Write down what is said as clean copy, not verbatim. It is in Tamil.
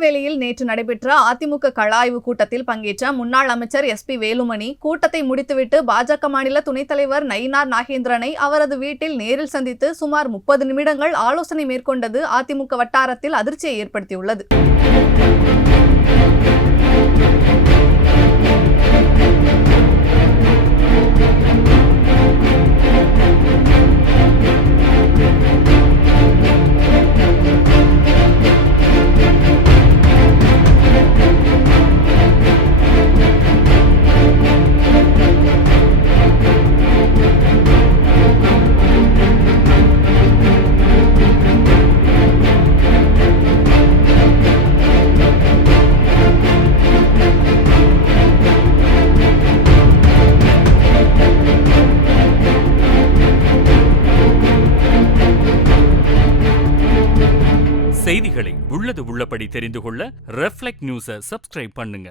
திருநெல்வேலியில் நேற்று நடைபெற்ற அதிமுக கள ஆய்வு கூட்டத்தில் பங்கேற்ற முன்னாள் அமைச்சர் SP வேலுமணி கூட்டத்தை முடித்துவிட்டு பாஜக மாநில துணைத் தலைவர் நயினார் நாகேந்திரனை அவரது வீட்டில் நேரில் சந்தித்து சுமார் 30 நிமிடங்கள் ஆலோசனை மேற்கொண்டது அதிமுக வட்டாரத்தில் அதிர்ச்சியை ஏற்படுத்தியுள்ளது. செய்திகளை உள்ளது உள்ளபடி தெரிந்து கொள்ள ரெஃப்ளெக்ட் நியூஸை சப்ஸ்கிரைப் பண்ணுங்க.